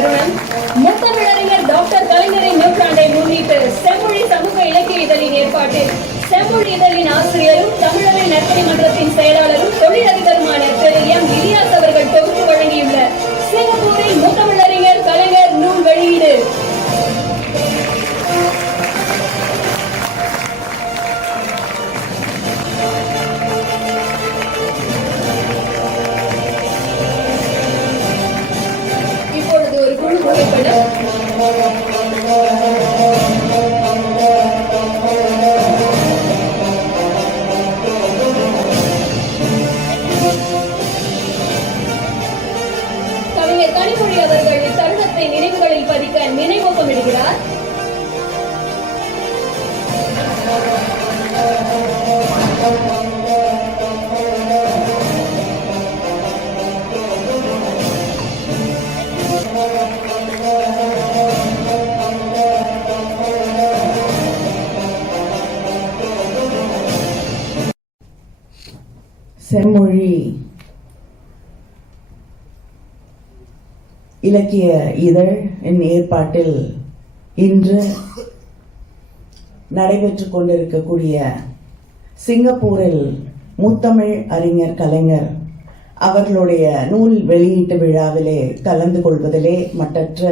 Chairman இதழ் என் ஏற்பாட்டில் இன்று நடைபெற்றுக் கொண்டிருக்கக்கூடிய சிங்கப்பூரில் முத்தமிழ் அறிஞர் கலைஞர் அவர்களுடைய நூல் வெளியீட்டு விழாவிலே கலந்து கொள்வதிலே மற்றற்ற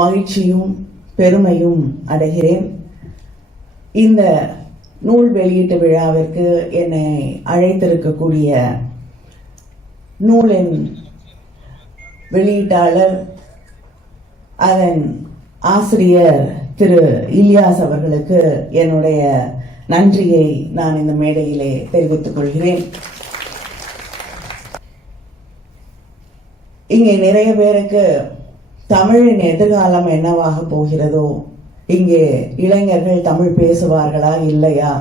மகிழ்ச்சியும் பெருமையும் அடைகிறேன். இந்த நூல் வெளியீட்டு விழாவிற்கு என்னை அழைத்திருக்கக்கூடிய நூலின் வெளியீட்டாளர் அதன் ஆசிரியர் திரு இலியாஸ் அவர்களுக்கு என்னுடைய நன்றியை நான் இந்த மேடையிலே தெரிவித்துக் கொள்கிறேன். இங்கே நிறைய பேருக்கு தமிழின் எதிர்காலம் என்னவாக போகிறதோ இங்கே இளைஞர்கள் தமிழ் பேசுவார்களா இல்லையா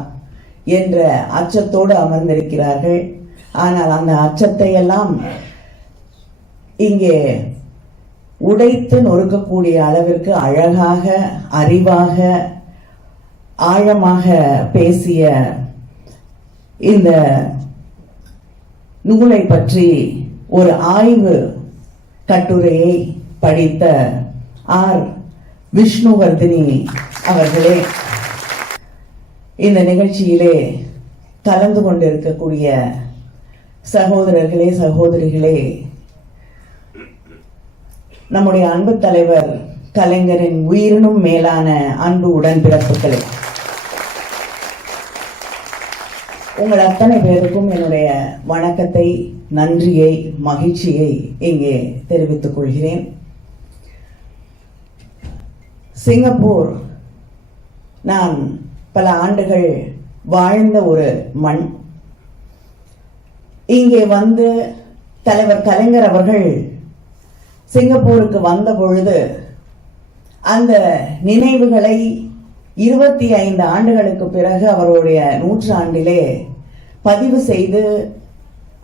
என்ற அச்சத்தோடு அமர்ந்திருக்கிறார்கள். ஆனால் அந்த அச்சத்தை எல்லாம் இங்கே உடைத்து நொறுக்கக்கூடிய அளவிற்கு அழகாக அறிவாக ஆழமாக பேசிய இந்த நூலை பற்றி ஒரு ஆய்வு கட்டுரையை படித்த ஆர். விஷ்ணுவர்தினி அவர்களே இந்த நிகழ்ச்சியிலே கலந்து கொண்டிருக்கக்கூடிய சகோதரர்களே சகோதரிகளே நம்முடைய அன்பு தலைவர் கலைஞரின் உயிரினும் மேலான அன்பு உடன்பிறப்புகளே. உங்கள் அத்தனை பேருக்கும் என்னுடைய வணக்கத்தை நன்றியை மகிழ்ச்சியை இங்கே தெரிவித்துக் கொள்கிறேன். சிங்கப்பூர் நான் பல ஆண்டுகள் வாழ்ந்த ஒரு மண். இங்கே வந்து தலைவர் கலைஞர் அவர்கள் சிங்கப்பூருக்கு வந்த பொழுது அந்த நினைவுகளை இருபத்தி ஐந்து ஆண்டுகளுக்கு பிறகு அவருடைய நூற்றாண்டிலே பதிவு செய்து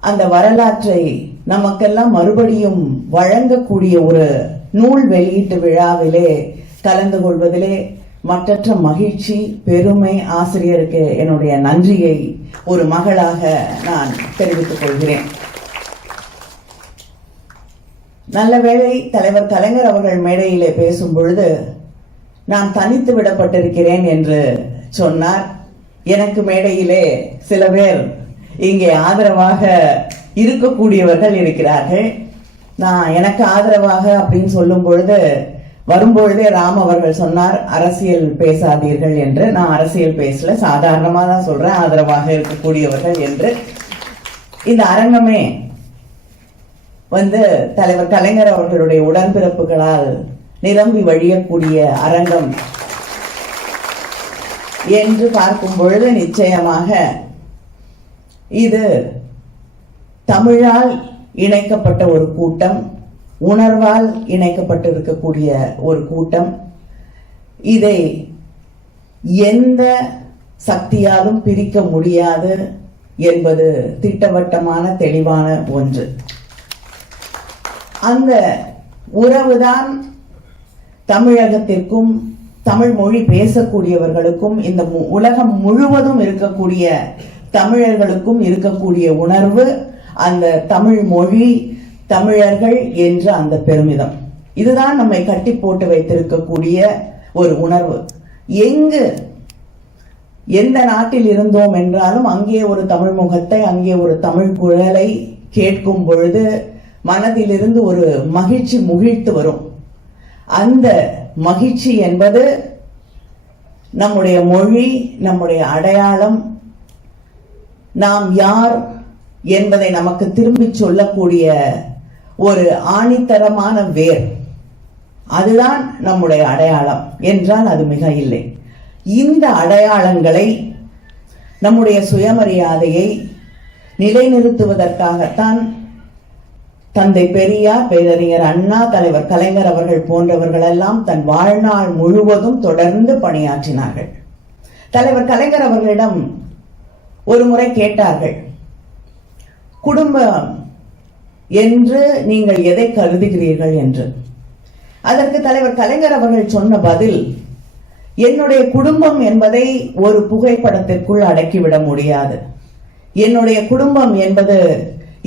அந்த வரலாற்றை நமக்கெல்லாம் மறுபடியும் வழங்கக்கூடிய ஒரு நூல் வெளியீட்டு விழாவிலே கலந்து கொள்வதிலே மற்றற்ற மகிழ்ச்சி பெருமை ஆசிரியருக்கு என்னுடைய நன்றியை ஒரு மகளாக நான் தெரிவித்துக் கொள்கிறேன். நல்ல வேளை தலைவர் கலைஞர் அவர்கள் மேடையிலே பேசும் பொழுது நான் தனித்து விடப்பட்டிருக்கிறேன் என்று சொன்னார். எனக்கு மேடையிலே சில பேர் இங்கே ஆதரவாக இருக்கக்கூடியவர்கள் இருக்கிறார்கள். நான் எனக்கு ஆதரவாக அப்படின்னு சொல்லும் பொழுது வரும்பொழுதே ராம் அவர்கள் சொன்னார் அரசியல் பேசாதீர்கள் என்று. நான் அரசியல் பேசல சாதாரணமாக தான் சொல்றேன் ஆதரவாக இருக்கக்கூடியவர்கள் என்று. இந்த அரங்கமே வந்து தலைவர் கலைஞர் அவர்களுடைய உடன்பிறப்புகளால் நிரம்பி வழியக்கூடிய அரங்கம் என்று பார்க்கும் பொழுது நிச்சயமாக இது தமிழால் இணைக்கப்பட்ட ஒரு கூட்டம் உணர்வால் இணைக்கப்பட்டிருக்கக்கூடிய ஒரு கூட்டம். இதை எந்த சக்தியாலும் பிரிக்க முடியாது என்பது திட்டவட்டமான தெளிவான ஒன்று. அந்த உறவுதான் தமிழகத்திற்கும் தமிழ் மொழி பேசக்கூடியவர்களுக்கும் இந்த மு- உலகம் முழுவதும் இருக்கக்கூடிய தமிழர்களுக்கும் இருக்கக்கூடிய உணர்வு அந்த தமிழ் மொழி தமிழர்கள் என்ற அந்த பெருமிதம். இதுதான் நம்மை கட்டி போட்டு வைத்திருக்கக்கூடிய ஒரு உணர்வு. எங்கு எந்த நாட்டில் இருந்தோம் என்றாலும் அங்கே ஒரு தமிழ் முகத்தை அங்கே ஒரு தமிழ் குரலை கேட்கும் பொழுது மனதிலிருந்து ஒரு மகிழ்ச்சி முகிழ்த்து வரும். அந்த மகிழ்ச்சி என்பது நம்முடைய மொழி நம்முடைய அடையாளம் நாம் யார் என்பதை நமக்கு திரும்பிச் சொல்லக்கூடிய ஒரு ஆணித்தரமான வேர். அதுதான் நம்முடைய அடையாளம். என்றால் அது மிக இல்லை. இந்த அடையாளங்களை நம்முடைய சுயமரியாதையை நிலைநிறுத்துவதற்காகத்தான் தந்தை பெரியார் பேரறிஞர் அண்ணா தலைவர் கலைஞர் அவர்கள் போன்றவர்கள் எல்லாம் தன் வாழ்நாள் முழுவதும் தொடர்ந்து பணியாற்றினார்கள். தலைவர் கலைஞர் அவர்களிடம் ஒரு முறை கேட்டார்கள் குடும்பம் என்று நீங்கள் எதை கருதுகிறீர்கள் என்று? அதற்கு தலைவர் கலைஞர் அவர்கள் சொன்ன பதில் என்னுடைய குடும்பம் என்பதை ஒரு புகைப்படத்திற்குள் அடக்கிவிட முடியாது. என்னுடைய குடும்பம் என்பது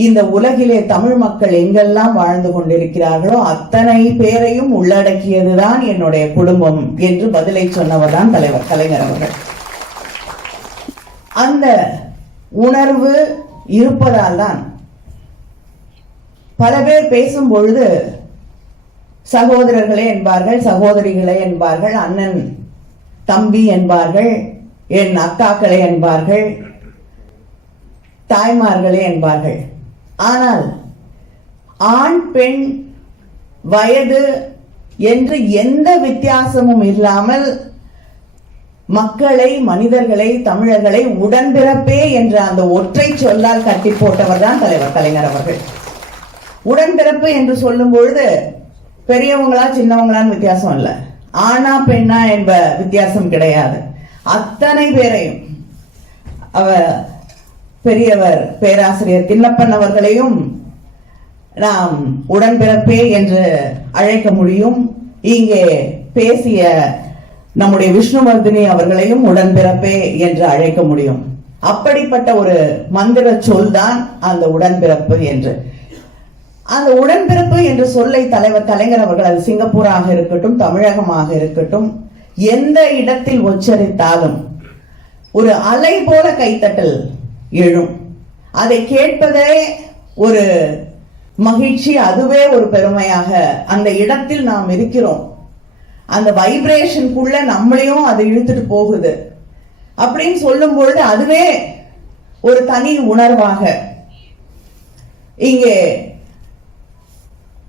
இந்த உலகிலே தமிழ் மக்கள் எங்கெல்லாம் வாழ்ந்து கொண்டிருக்கிறார்களோ அத்தனை பேரையும் உள்ளடக்கியதுதான் என்னுடைய குடும்பம் என்று பதிலை சொன்னவர்தான் தலைவர் கலைஞர் அவர்கள். அந்த உணர்வு இருப்பதால் தான் பல பேர் பேசும் பொழுது சகோதரர்களே என்பார்கள் சகோதரிகளே என்பார்கள் அண்ணன் தம்பி என்பார்கள் என் அக்காக்களே என்பார்கள் தாய்மார்களே என்பார்கள். ஆனால் ஆண் பெண் வயது என்று எந்த வித்தியாசமும் இல்லாமல் மக்களை மனிதர்களை தமிழர்களை உடன்பிறப்பே என்ற அந்த ஒற்றை சொல்லால் கட்டி போட்டவர் தான் தலைவர் கலைஞர் அவர்கள். உடன்பிறப்பு என்று சொல்லும் பொழுது பெரியவங்களா சின்னவங்களான்னு வித்தியாசம் இல்லை. ஆணா பெண்ணா என்ப வித்தியாசம் கிடையாது. அத்தனை பேரையும் அவ பெரியவர் பேராசிரியர் தின்னப்பன் அவர்களையும் நாம் உடன்பிறப்பே என்று அழைக்க முடியும். இங்கே பேசிய நம்முடைய விஷ்ணுவர்தினி அவர்களையும் உடன்பிறப்பே என்று அழைக்க முடியும். அப்படிப்பட்ட ஒரு மந்திர சொல் தான் அந்த உடன்பிறப்பு என்று. அந்த உடன்பிறப்பு என்று சொல்லை தலைவர் கலைஞர் அவர்கள் அது சிங்கப்பூராக இருக்கட்டும் தமிழகமாக இருக்கட்டும் எந்த இடத்தில் உச்சரித்தாலும் ஒரு அலை போல கைத்தட்டல் எழும். அதை கேட்பதே ஒரு மகிழ்ச்சி அதுவே ஒரு பெருமையாக அந்த இடத்தில் நாம் இருக்கிறோம். அந்த வைப்ரேஷனுக்குள்ள நம்மளையும் அது இழுத்துட்டு போகுது. அப்படின்னு சொல்லும் பொழுது அதுவே ஒரு தனி உணர்வாக. இங்கே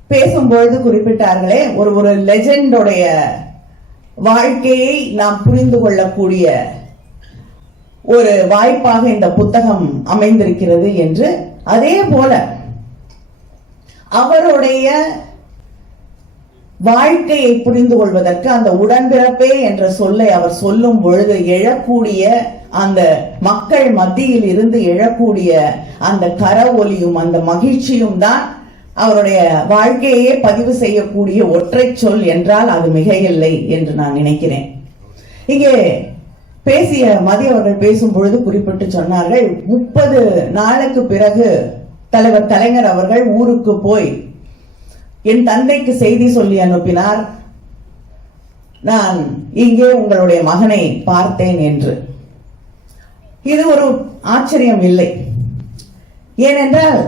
பேசும்பொழுது குறிப்பிட்டார்களே ஒரு ஒரு லெஜெண்டோடைய வாழ்க்கையை நாம் புரிந்து கொள்ளக்கூடிய ஒரு வாய்ப்பாக இந்த புத்தகம் அமைந்திருக்கிறது என்று அதே போல அவருடைய வாழ்க்கையை புரிந்து கொள்வதற்கு அந்த உடன்பிறப்பே என்ற சொல்லை அவர் சொல்லும் பொழுது எழக்கூடிய அந்த மக்கள் மத்தியில் இருந்து எழக்கூடிய அந்த கர ஒலியும் அந்த மகிழ்ச்சியும் தான் அவருடைய வாழ்க்கையே பதிவு செய்யக்கூடிய ஒற்றை சொல் என்றால் அது மிகையில்லை என்று நான் நினைக்கிறேன். இங்கே பேசிய மதி அவர்கள் பேசும் பொழுது குறிப்பிட்டு சொன்னார்கள் முப்பது நாளுக்கு பிறகு தலைவர் கலைஞர் அவர்கள் ஊருக்கு போய் என் தந்தைக்கு செய்தி சொல்லி அனுப்பினார். நான் இங்கே உங்களுடைய மகனை பார்த்தேன் என்று. இது ஒரு ஆச்சரியம் இல்லை. ஏனென்றால்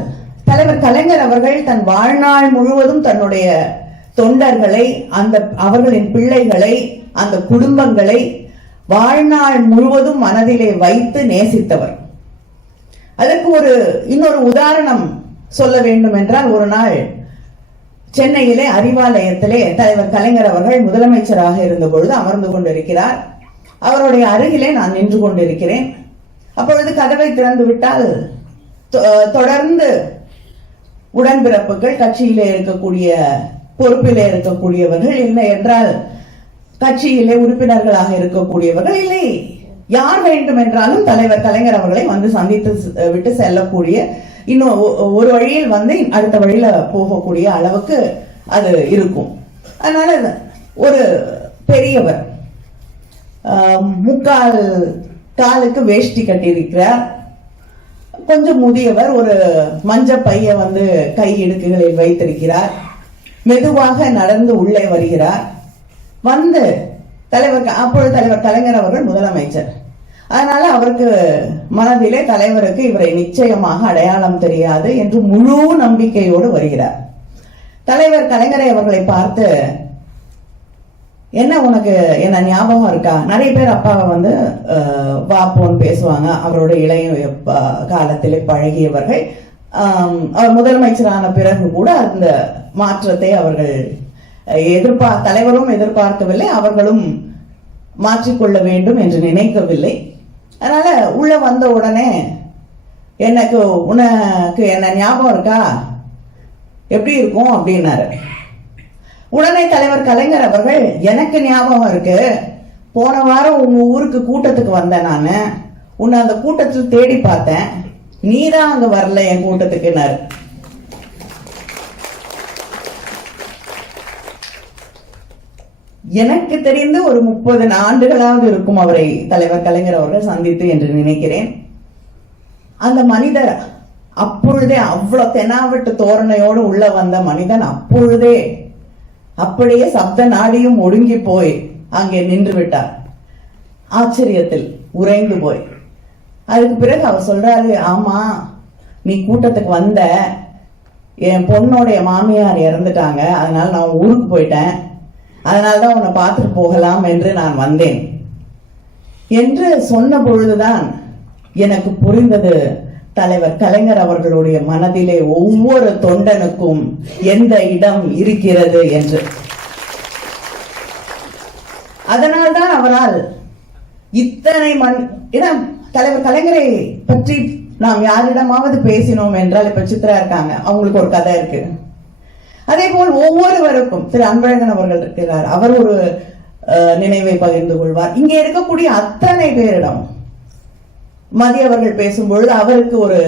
தலைவர் கலைஞர் அவர்கள் தன் வாழ்நாள் முழுவதும் தன்னுடைய தொண்டர்களை அந்த அவர்களின் பிள்ளைகளை அந்த குடும்பங்களை வாழ்நாள் முழுவதும் மனதிலே வைத்து நேசித்தவர். அதற்கு ஒரு இன்னொரு உதாரணம் சொல்ல வேண்டும் என்றால் ஒரு நாள் சென்னையிலே அறிவாலயத்திலே தலைவர் கலைஞர் அவர்கள் முதலமைச்சராக இருந்த பொழுது அமர்ந்து கொண்டிருக்கிறார். அவருடைய அருகிலே நான் நின்று கொண்டிருக்கிறேன். அப்பொழுது கதவை திறந்து விட்டால் தொ- தொடர்ந்து உடன்பிறப்புகள் கட்சியிலே இருக்கக்கூடிய பொறுப்பிலே இருக்கக்கூடியவர்கள் இல்லை என்றால் கட்சியிலே உறுப்பினர்களாக இருக்கக்கூடியவர்கள் இல்லை. யார் வேண்டும் என்றாலும் தலைவர் கலைஞர் அவர்களை வந்து சந்தித்து செ- விட்டு செல்லக்கூடிய இன்னும் ஒரு வழியில் வந்து அடுத்த வழியில போகக்கூடிய அளவுக்கு அது இருக்கும். அதனால ஒரு பெரியவர். முக்கால் காலுக்கு வேஷ்டி கட்டியிருக்கிறார். கொஞ்சம் முதியவர் ஒரு மஞ்ச பைய வந்து கை இடுக்குகளில் வைத்திருக்கிறார். மெதுவாக நடந்து உள்ளே வருகிறார். வந்து தலைவர் அப்பொழுது தலைவர் கலைஞர் அவர்கள் முதலமைச்சர். அதனால அவருக்கு மனதிலே தலைவருக்கு இவரை நிச்சயமாக அடையாளம் தெரியாது என்று முழு நம்பிக்கையோடு வருகிறார். தலைவர் கலைஞரை அவர்களை பார்த்து என்ன உனக்கு என்ன ஞாபகம் இருக்கா? நிறைய பேர் அப்பாவை வந்து வா போன் பேசுவாங்க. அவரோட இளைய காலத்தில் காலத்திலே பழகியவர்கள். அவர் முதலமைச்சரான பிறகு கூட அந்த மாற்றத்தை அவர்கள் எதிர்பார் தலைவரும் எதிர்பார்க்கவில்லை அவர்களும் மாற்றிக்கொள்ள வேண்டும் என்று நினைக்கவில்லை. அதனால உள்ள வந்த உடனே எனக்கு உனக்கு என்ன ஞாபகம் இருக்கா? எப்படி இருக்கும் அப்படின்னாரு. உடனே தலைவர் கலைஞர் அவர்கள் எனக்கு ஞாபகம் இருக்கு. போன வாரம் உங்க ஊருக்கு கூட்டத்துக்கு வந்தேன் நான். உன்னை அந்த கூட்டத்தில் தேடி பார்த்தேன். நீ தான் அங்க வரல என் கூட்டத்துக்குன்னாரு. எனக்கு தெரிந்து ஒரு முப்பது ஆண்டுகளாவது இருக்கும் அவரை தலைவர் கலைஞர் அவர்கள் சந்தித்து என்று நினைக்கிறேன். அந்த மனிதர் அப்பொழுதே அவ்வளவு தெனாவட்டு தோரணையோடு உள்ள வந்த மனிதன் அப்பொழுதே அப்படியே சப்த நாடியும் ஒடுங்கி போய் அங்கே நின்று விட்டார். ஆச்சரியத்தில் உறைந்து போய். அதுக்கு பிறகு அவர் சொல்றாரு ஆமா நீ கூட்டத்துக்கு வந்த என் பொண்ணோடைய மாமியார் இறந்துட்டாங்க அதனால நான் ஊருக்கு போயிட்டேன். அதனால்தான் உன்னை பார்த்துட்டு போகலாம் என்று நான் வந்தேன். என்று சொன்ன பொழுதுதான் எனக்கு புரிந்தது. தலைவர் கலைஞர் அவர்களுடைய மனதிலே ஒவ்வொரு தொண்டனுக்கும் எந்த இடம் இருக்கிறது என்று. அதனால்தான் அவரால் இத்தனை மண் ஏன்னா தலைவர் கலைஞரை பற்றி நாம் யாரிடமாவது பேசினோம் என்றால் இப்ப சித்ரா இருக்காங்க அவங்களுக்கு ஒரு கதை இருக்கு. அதே போல் ஒவ்வொருவருக்கும் திரு அன்பழகன் அவர்கள் இருக்கிறார். அவர் ஒரு அஹ், நினைவை பகிர்ந்து கொள்வார். இங்கே இருக்கக்கூடிய அத்தனை பேரிடம் மதி அவர்கள் பேசும்பொழுது அவருக்கு ஒரு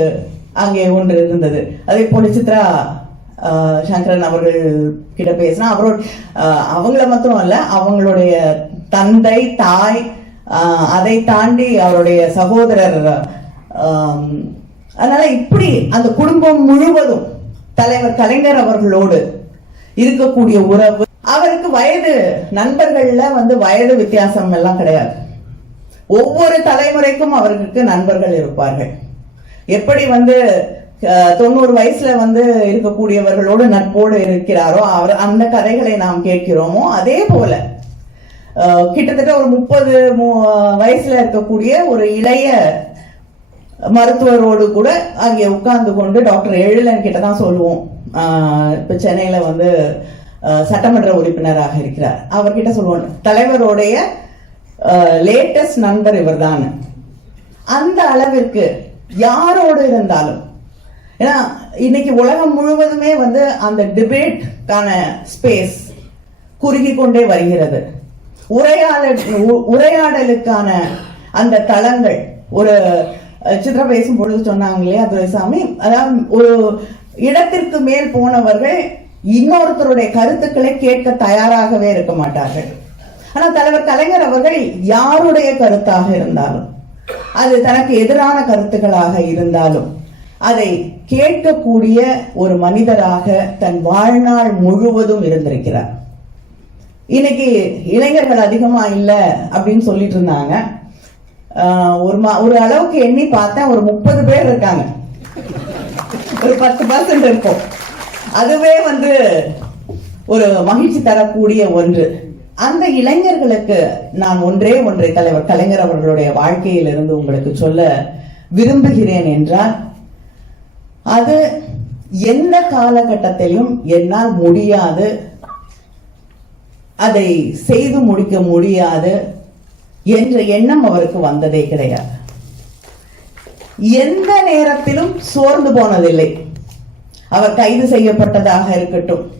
அங்கே ஒன்று இருந்தது. அதே போல சித்ரா சங்கரன் அவர்கள் கிட்ட பேசினா அவரோட அஹ், அவங்கள மாத்திரம் அல்ல அவங்களுடைய தந்தை தாய் அதை தாண்டி அவருடைய சகோதரர் அதனால இப்படி அந்த குடும்பம் முழுவதும் தலைவர் கலைஞர் அவர்களோடு இருக்கக்கூடிய உறவு. அவருக்கு வயது நண்பர்கள்ல வந்து வயது வித்தியாசம் எல்லாம் கிடையாது. ஒவ்வொரு தலைமுறைக்கும் அவருக்கு நண்பர்கள் இருப்பார்கள். எப்படி வந்து தொண்ணூறு வயசுல வந்து இருக்கக்கூடியவர்களோடு நட்போடு இருக்கிறாரோ அவர் அந்த கதைகளை நாம் கேட்கிறோமோ அதே போல கிட்டத்தட்ட ஒரு முப்பது வயசுல இருக்கக்கூடிய ஒரு இளைய மருத்துவரோடு கூட அங்கே உட்கார்ந்து கொண்டு டாக்டர் எழிலன் கிட்ட தான் சொல்லுவோம். இப்போ சென்னையில் வந்து சட்டமன்ற உறுப்பினராக இருக்கிறார். அவர்கிட்ட சொல்லுவோம் தலைவருடைய லேட்டஸ்ட் நண்பர் இவர்தான் அந்த அளவிற்கு யாரோடு இருந்தாலும் ஏன்னா இன்னைக்கு உலகம் முழுவதுமே வந்து அந்த டிபேட்கான ஸ்பேஸ் குறுகி கொண்டே வருகிறது. உரையாடல் உரையாடலுக்கான அந்த தளங்கள் ஒரு சித்ரா பேசும் பொழுது சொன்னாங்க இல்லையா துரைசாமி அதாவது ஒரு இடத்திற்கு மேல் போனவர்கள் இன்னொருத்தருடைய கருத்துக்களை கேட்க தயாராகவே இருக்க மாட்டார்கள். ஆனா தலைவர் கலைஞர் அவர்கள் யாருடைய கருத்தாக இருந்தாலும் அது தனக்கு எதிரான கருத்துக்களாக இருந்தாலும் அதை கேட்கக்கூடிய ஒரு மனிதராக தன் வாழ்நாள் முழுவதும் இருந்திருக்கிறார். இன்னைக்கு இளைஞர்கள் அதிகமா இல்ல அப்படின்னு சொல்லிட்டு இருந்தாங்க. ஒரு மா- ஒரு அளவுக்கு எண்ணி பார்த்தேன். ஒரு முப்பது பேர் இருக்காங்க. ஒரு பத்து பர்சன்ட் இருக்கும். அதுவே வந்து ஒரு மகிழ்ச்சி தரக்கூடிய ஒன்று. அந்த இளைஞர்களுக்கு நான் ஒன்றே ஒன்றை தலைவர் கலைஞர் அவர்களுடைய வாழ்க்கையிலிருந்து உங்களுக்கு சொல்ல விரும்புகிறேன் என்றால் அது எந்த காலகட்டத்திலும் என்னால் முடியாது. அதை செய்து முடிக்க முடியாது. என்ற எண்ணம் அவருக்கு வந்ததே கிடையாது. எந்த நேரத்திலும் சோர்ந்து போனதில்லை. அவர் கைது செய்யப்பட்டதாக இருக்கட்டும்.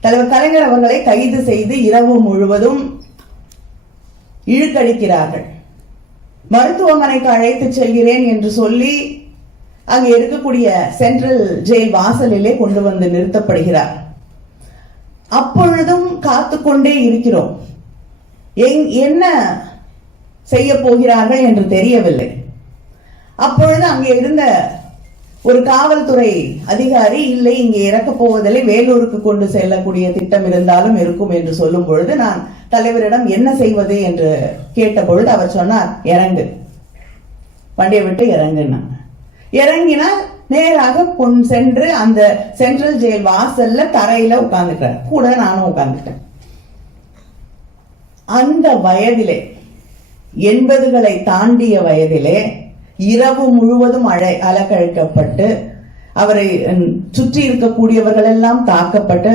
தலைவர் கலைஞர் அவர்களை கைது செய்து இரவு முழுவதும் இழுக்கடிக்கிறார்கள். மருத்துவமனைக்கு அழைத்து செல்கிறேன் என்று சொல்லி அங்கே இருக்கக்கூடிய சென்ட்ரல் ஜெயில் வாசலிலே கொண்டு வந்து நிறுத்தப்படுகிறார். அப்பொழுதும் காத்து கொண்டே இருக்கிறோம். எங்- என்ன செய்ய போகிறார்கள் என்று தெரியவில்லை. அப்பொழுது அங்கே இருந்த ஒரு காவல்துறை அதிகாரி இல்லை இங்கே இறக்க போவதில்லை வேலூருக்கு கொண்டு செல்லக்கூடிய திட்டம் இருந்தாலும் இருக்கும் என்று சொல்லும் பொழுது நான் தலைவரிடம் என்ன செய்வது? என்று கேட்ட பொழுது அவர் சொன்னார் இறங்கு. வண்டியை விட்டு இறங்குனாங்க இறங்கினால் நேராக கொண்டு சென்று அந்த சென்ட்ரல் ஜெயில் வாசல்ல தரையில உட்கார்ந்துட்டார். கூட நானும் உட்கார்ந்துட்டேன். அந்த வயதிலே எண்பதுகளை தாண்டிய வயதிலே இரவு முழுவதும் அழை அலக்கழிக்கப்பட்டு அவரை சுற்றி இருக்கக்கூடியவர்கள் எல்லாம் தாக்கப்பட்டு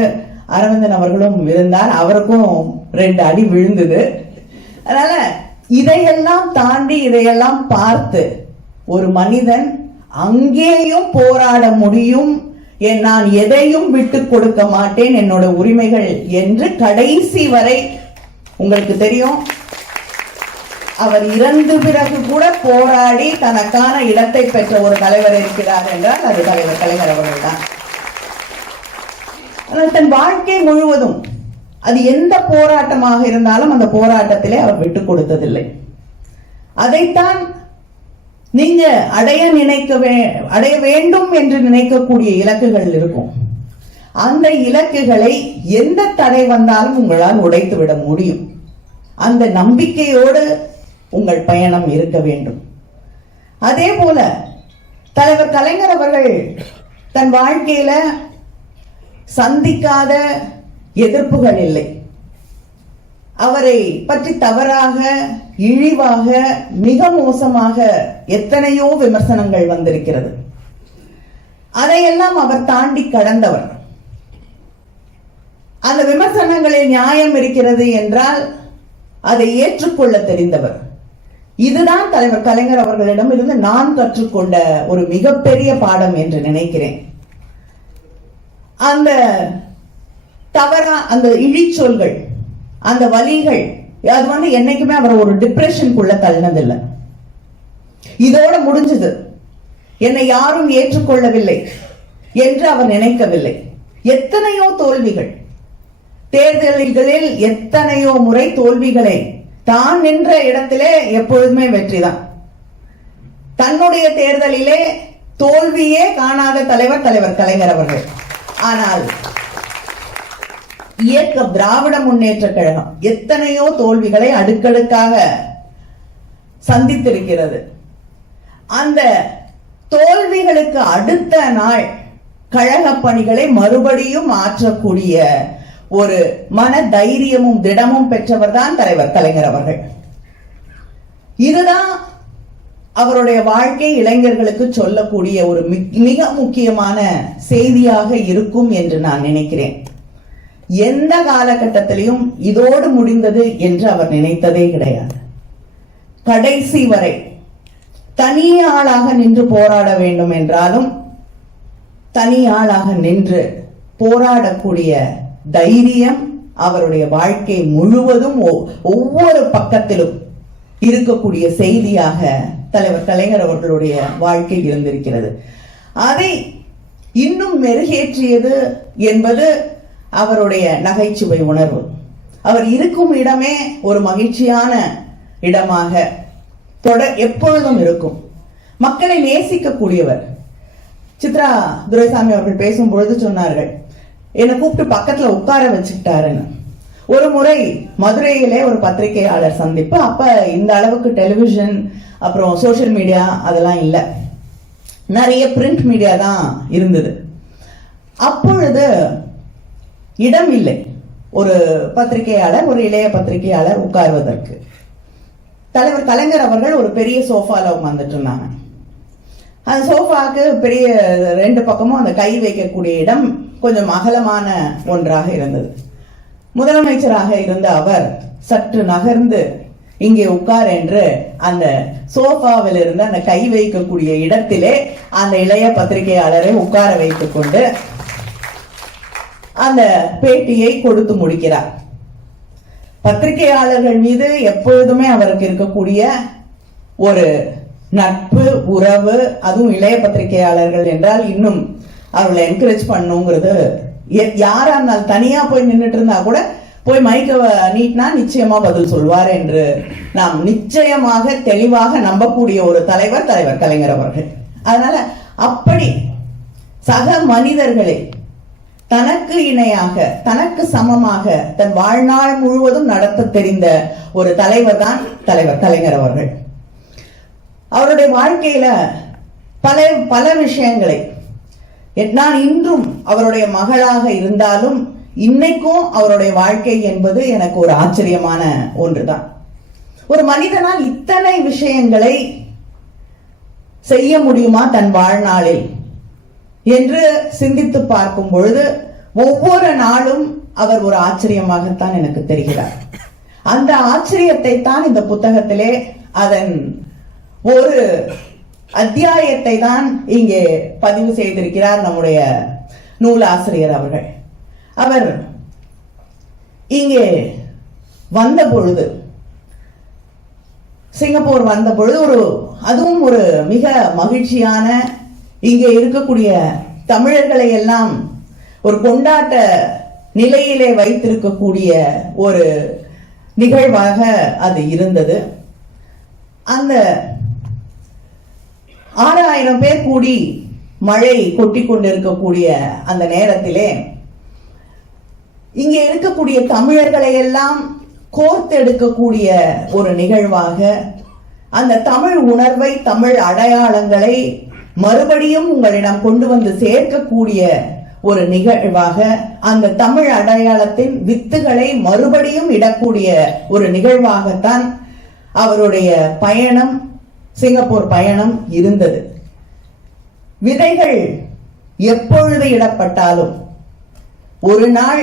அரவிந்தன் அவர்களும் இருந்தார் அவருக்கும் ரெண்டு அடி விழுந்தது. அதனால இதையெல்லாம் தாண்டி இதையெல்லாம் பார்த்து ஒரு மனிதன் அங்கேயும் போராட முடியும். நான் எதையும் விட்டு கொடுக்க மாட்டேன். என்னோட உரிமைகள் என்று கடைசி வரை உங்களுக்கு தெரியும். அவர் இறந்து பிறகு கூட போராடி தனக்கான இடத்தை பெற்ற ஒரு தலைவர் இருக்கிறார் என்றால் அது தலைவர் கலைஞர் அவர்கள் தான் ஆனால் தன் வாழ்க்கை முழுவதும் அது எந்த போராட்டமாக இருந்தாலும் அந்த போராட்டத்திலே அவர் விட்டுக் கொடுத்ததில்லை. அதைத்தான் நீங்க அடைய நினைக்க வே- அடைய வேண்டும் என்று நினைக்கக்கூடிய இலக்குகள் இருக்கும். அந்த இலக்குகளை எந்த தடை வந்தாலும் உங்களால் உடைத்து விட முடியும். அந்த நம்பிக்கையோடு உங்கள் பயணம் இருக்க வேண்டும். அதே போல தலைவர் கலைஞர் அவர்கள் தன் வாழ்க்கையில சந்திக்காத எதிர்ப்புகள் இல்லை. அவரை பற்றி தவறாக இழிவாக மிக மோசமாக எத்தனையோ விமர்சனங்கள் வந்திருக்கிறது. அதையெல்லாம் அவர் தாண்டி கடந்தவர். அந்த விமர்சனங்களில் நியாயம் இருக்கிறது என்றால் அதை ஏற்றுக்கொள்ள தெரிந்தவர். இதுதான் தலைவர் கலைஞர் அவர்களிடம் இருந்து நான் கற்றுக்கொண்ட ஒரு மிகப்பெரிய பாடம் என்று நினைக்கிறேன். அந்த தவறா அந்த இழிச்சொல்கள் அந்த வலிகள் அது வந்து என்னைக்குமே அவர் ஒரு டிப்ரெஷனுக்குள்ள தள்ளினதில்லை. இதோட முடிஞ்சது. என்னை யாரும் ஏற்றுக்கொள்ளவில்லை என்று அவர் நினைக்கவில்லை. எத்தனையோ தோல்விகள். தேர்தல்களில் எத்தனையோ முறை தோல்விகளை தான் நின்ற இடத்திலே எப்பொழுதுமே வெற்றிதான். தன்னுடைய தேர்தலிலே தோல்வியே காணாத தலைவர் தலைவர் கலைஞர் அவர்கள். ஆனால் இயக்க திராவிட முன்னேற்ற கழகம் எத்தனையோ தோல்விகளை அடுக்கடுக்காக சந்தித்திருக்கிறது. அந்த தோல்விகளுக்கு அடுத்த நாள் கழக பணிகளை மறுபடியும் ஆற்றக்கூடிய ஒரு மன தைரியமும் திடமும் பெற்றவர் தான் தலைவர் கலைஞர் அவர்கள். இதுதான் அவருடைய வாழ்க்கை இளைஞர்களுக்கு சொல்லக்கூடிய ஒரு மிக முக்கியமான செய்தியாக இருக்கும் என்று நான் நினைக்கிறேன். எந்த காலகட்டத்திலையும் இதோடு முடிந்தது என்று அவர் நினைத்ததே கிடையாது. கடைசி வரை தனி ஆளாக நின்று போராட வேண்டும் என்றாலும் தனி ஆளாக நின்று போராடக்கூடிய தைரியம் அவருடைய வாழ்க்கை முழுவதும் ஒ- ஒவ்வொரு பக்கத்திலும் இருக்கக்கூடிய செய்தியாக தலைவர் கலைஞர் அவர்களுடைய வாழ்க்கை இருந்திருக்கிறது. அதை இன்னும் மெருகேற்றியது என்பது அவருடைய நகைச்சுவை உணர்வு. அவர் இருக்கும் இடமே ஒரு மகிழ்ச்சியான இடமாக தொடர் எப்பொழுதும் இருக்கும். மக்களை நேசிக்கக்கூடியவர். சித்ரா துரைசாமி அவர்கள் பேசும் பொழுது சொன்னார்கள் என்னை கூப்பிட்டு பக்கத்துல உட்கார வச்சுக்கிட்டாருன்னு. ஒரு முறை மதுரையிலே ஒரு பத்திரிகையாளர் சந்திப்பு. அப்ப இந்த அளவுக்கு டெலிவிஷன் அப்புறம் சோஷியல் மீடியா அதெல்லாம் இல்லை. நிறைய பிரிண்ட் மீடியா தான் இருந்தது. அப்பொழுது இடம் இல்லை. ஒரு பத்திரிகையாளர் ஒரு இளைய பத்திரிகையாளர் உட்காருவதற்கு. தலைவர் கலைஞர் அவர்கள் ஒரு பெரிய சோஃபால உட்கார்ந்துட்டு இருந்தாங்க. அந்த சோஃபாக்கு பெரிய ரெண்டு பக்கமும் அந்த கை வைக்கக்கூடிய இடம் கொஞ்சம் அகலமான ஒன்றாக இருந்தது. முதலமைச்சராக இருந்த அவர் சற்று நகர்ந்து இங்கே உட்கார் என்று அந்த சோஃபாவில் இருந்து அந்த கை வைக்கக்கூடிய இடத்திலே அந்த இளைய பத்திரிகையாளரை உட்கார வைத்துக் கொண்டு அந்த பேட்டியை கொடுத்து முடிக்கிறார். பத்திரிகையாளர்கள் மீது எப்பொழுதுமே அவருக்கு இருக்கக்கூடிய ஒரு நட்பு உறவு அதுவும் இளைய பத்திரிகையாளர்கள் என்றால் இன்னும் அவளை என்கரேஜ் பண்ணுங்கிறது யாரா இருந்தாலும் தனியா போய் நின்றுட்டு இருந்தா கூட போய் மைக்க நீட்டினா நிச்சயமா பதில் சொல்வார் என்று நாம் நிச்சயமாக தெளிவாக நம்பக்கூடிய ஒரு தலைவர் தலைவர் கலைஞர் அவர்கள். அதனால அப்படி சக மனிதர்களை தனக்கு இணையாக தனக்கு சமமாக தன் வாழ்நாள் முழுவதும் நடத்த தெரிந்த ஒரு தலைவர் தான் தலைவர் கலைஞர் அவர்கள். அவருடைய வாழ்க்கையில பல பல விஷயங்களை நான் இன்றும் அவருடைய மகளாக இருந்தாலும் இன்னைக்கும் அவருடைய வாழ்க்கை என்பது எனக்கு ஒரு ஆச்சரியமான ஒன்றுதான். ஒரு மனிதனால் இத்தனை விஷயங்களை செய்ய முடியுமா தன் வாழ்நாளில்? என்று சிந்தித்து பார்க்கும் பொழுது ஒவ்வொரு நாளும் அவர் ஒரு ஆச்சரியமாகத்தான் எனக்கு தெரிகிறார். அந்த ஆச்சரியத்தை தான் இந்த புத்தகத்திலே அதன் ஒரு அத்தியாயத்தை தான் இங்கே பதிவு செய்திருக்கிறார் நம்முடைய நூலாசிரியர் அவர்கள். அவர் இங்கே வந்த பொழுது சிங்கப்பூர் வந்த பொழுது ஒரு அதுவும் ஒரு மிக மகிழ்ச்சியான இங்கே இருக்கக்கூடிய தமிழர்களை எல்லாம் ஒரு கொண்டாட்ட நிலையிலே வைத்திருக்கக்கூடிய ஒரு நிகழ்வாக அது இருந்தது. அந்த ஆறாயிரம் பேர் கூடி மழை கொட்டி கொண்டிருக்கக்கூடிய அந்த நேரத்திலே இங்கே இருக்கக்கூடிய தமிழர்களை எல்லாம் கோர்த்தெடுக்கக்கூடிய ஒரு நிகழ்வாக அந்த தமிழ் உணர்வை தமிழ் அடையாளங்களை மறுபடியும் உங்களிடம் கொண்டு வந்து சேர்க்கக்கூடிய ஒரு நிகழ்வாக அந்த தமிழ் அடையாளத்தின் வித்துகளை மறுபடியும் இடக்கூடிய ஒரு நிகழ்வாகத்தான் அவருடைய பயணம் சிங்கப்பூர் பயணம் இருந்தது. விதைகள் எப்பொழுது இடப்பட்டாலும் ஒரு நாள்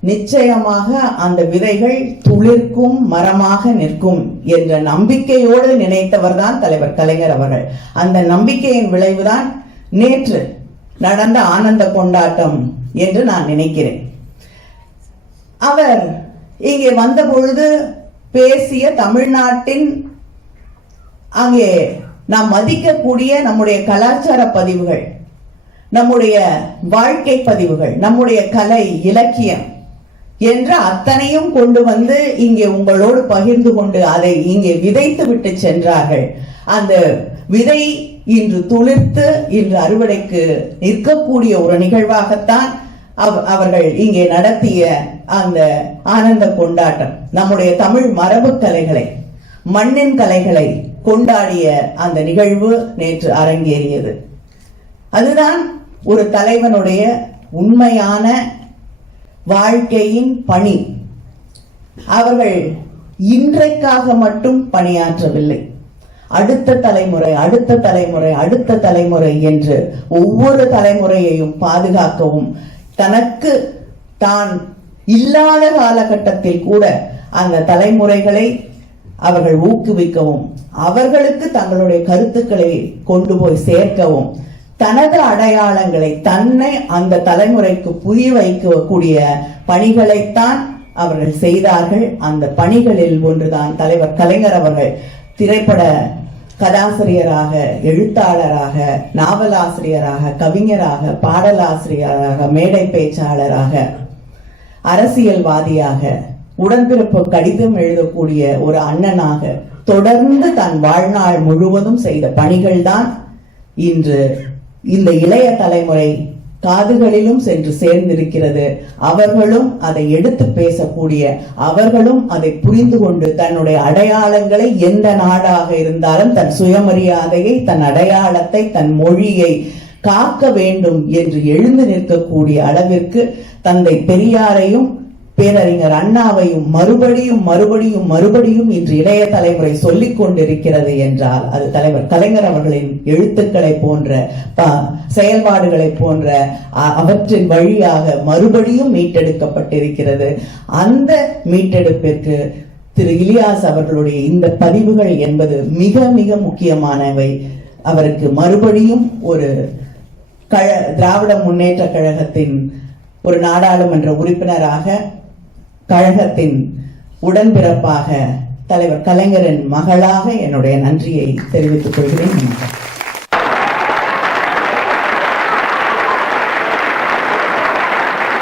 நிச்சயமாக அந்த விதைகள் துளிர்க்கும் மரமாக நிற்கும் என்ற நம்பிக்கையோடு நினைத்தவர்தான் தலைவர் கலைஞர் அவர்கள். அந்த நம்பிக்கையின் விளைவுதான் நேற்று நடந்த ஆனந்த கொண்டாட்டம் என்று நான் நினைக்கிறேன். அவர் இங்கே வந்த பொழுது பேசிய தமிழ்நாட்டின் அங்கே நாம் மதிக்கக்கூடிய நம்முடைய கலாச்சார பதிவுகள் நம்முடைய வாழ்க்கை பதிவுகள் நம்முடைய கலை இலக்கியம் என்ற அத்தனையும் கொண்டு வந்து இங்கே உங்களோடு பகிர்ந்து கொண்டு அதை இங்கே விதைத்து விட்டு சென்றார்கள். அந்த விதை இன்று துளிர்த்து இன்று அறுவடைக்கு நிற்கக்கூடிய ஒரு நிகழ்வாகத்தான் அவ் அவர்கள் இங்கே நடத்திய அந்த ஆனந்த கொண்டாட்டம். நம்முடைய தமிழ் மரபு கலைகளை மண்ணின் கலைகளை கொண்டாடிய அந்த நிகழ்வு நேற்று அரங்கேறியது. அதுதான் ஒரு தலைவனுடைய உண்மையான வாழ்க்கையின் பணி. அவர்கள் இன்றைக்காக மட்டும் பணியாற்றவில்லை. அடுத்த தலைமுறை அடுத்த தலைமுறை அடுத்த தலைமுறை என்று ஒவ்வொரு தலைமுறையையும் பாதுகாக்கவும் தனக்கு தான் இல்லாத காலகட்டத்தில் கூட அந்த தலைமுறைகளை அவர்கள் ஊக்குவிக்கவும் அவர்களுக்கு தங்களுடைய கருத்துக்களை கொண்டு போய் சேர்க்கவும் தனது அடையாளங்களை தன்னை அந்த தலைமுறைக்கு புரிய வைக்கக்கூடிய பணிகளைத்தான் அவர்கள் செய்தார்கள். அந்த பணிகளில் ஒன்றுதான் தலைவர் கலைஞர் அவர்கள் திரைப்பட கதாசிரியராக எழுத்தாளராக நாவலாசிரியராக கவிஞராக பாடலாசிரியராக மேடை பேச்சாளராக அரசியல்வாதியாக உடன்பிறப்பு கடிதம் எழுதக்கூடிய ஒரு அண்ணனாக தொடர்ந்து தன் வாழ்நாள் முழுவதும் செய்த பணிகள்தான் இன்று இந்த இளைய தலைமுறை காதுகளிலும் சென்று சேர்ந்திருக்கிறது. அவர்களும் அதை எடுத்து பேசக்கூடிய அவர்களும் அதை புரிந்து கொண்டு தன்னுடைய அடையாளங்களை எந்த நாடாக இருந்தாலும் தன் சுயமரியாதையை தன் அடையாளத்தை தன் மொழியை காக்க வேண்டும் என்று எழுந்து நிற்கக்கூடிய அளவிற்கு தந்தை பெரியாரையும் பேரறிஞர் அண்ணாவையும் மறுபடியும் மறுபடியும் மறுபடியும் இன்று இளைய தலைமுறை சொல்லிக் கொண்டிருக்கிறது என்றால் அது தலைவர் கலைஞர் அவர்களின் எழுத்துக்களை போன்ற செயல்பாடுகளை போன்ற அவற்றின் வழியாக மறுபடியும் மீட்டெடுக்கப்பட்டிருக்கிறது. அந்த மீட்டெடுப்பிற்கு திரு இலியாஸ் அவர்களுடைய இந்த பதிவுகள் என்பது மிக மிக முக்கியமானவை. அவருக்கு மறுபடியும் ஒரு கழ திராவிட முன்னேற்ற கழகத்தின் ஒரு நாடாளுமன்ற உறுப்பினராக கழகத்தின் உடன்பிறப்பாக தலைவர் கலைஞரின் மகளாக என்னுடைய நன்றியை தெரிவித்துக் கொள்கிறேன்.